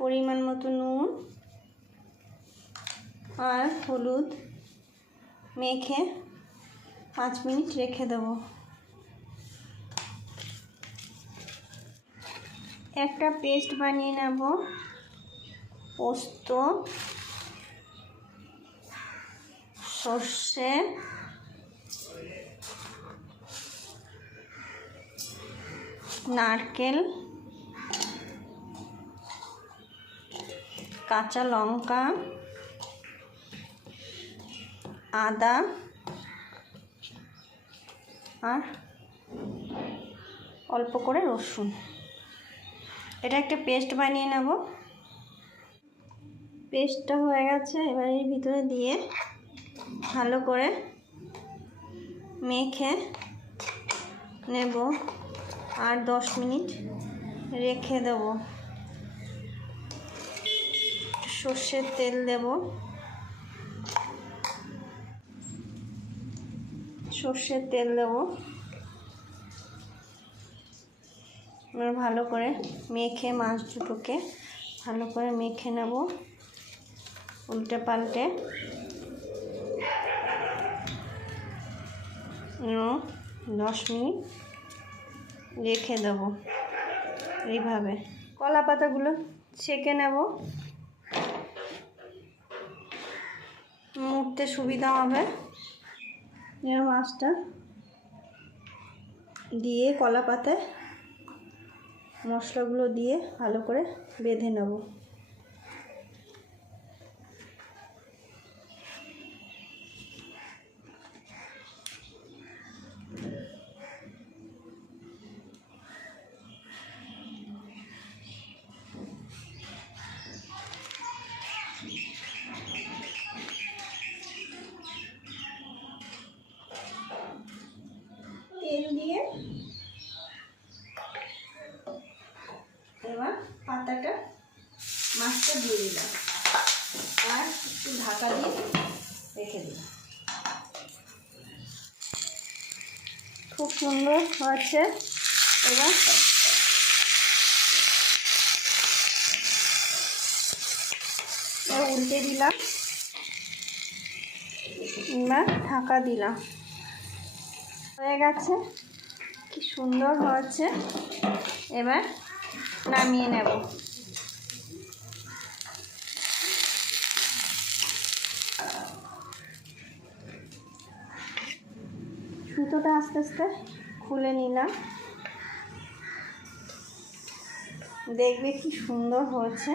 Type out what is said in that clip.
পরিমাণ মতো নুন আর হলুদ মেখে 5 মিনিট রেখে দেব। একটা পেস্ট বানিয়ে নেব পোস্ত, সর্ষে, নারকেল, কাঁচা লঙ্কা, আদা আর অল্প করে রসুন। এটা একটা পেস্ট বানিয়ে নেব। পেস্টটা হয়ে গেছে, এবার এর ভিতরে দিয়ে ভালো করে মেখে নেব আর 10 মিনিট রেখে দেব। সর্ষের তেল দেব, সর্ষের তেল দেব। এবার ভালো করে মেখে মাছ দুটোকে ভালো করে মেখে নেব উল্টে পাল্টে। 10 মিনিট রেখে দেব এইভাবে। কলা পাতাগুলো ছেঁকে নেব, মুড়তে সুবিধা হবে। মাছটা দিয়ে কলা পাতায় মশলাগুলো দিয়ে ভালো করে বেঁধে নেব। তেল দিয়ে এবার পাতাটা মাছটা দিয়ে দিলাম আর একটু ঢাকা দিয়ে রেখে দিলাম। খুব সুন্দর হয়েছে। এবার উল্টে দিলাম, এবার ঢাকা দিলাম। হয়ে গেছে, কি সুন্দর হয়েছে। এবার নামিয়ে নেব। সুতোটা আস্তে আস্তে খুলে নিলাম, দেখবে কি সুন্দর হয়েছে।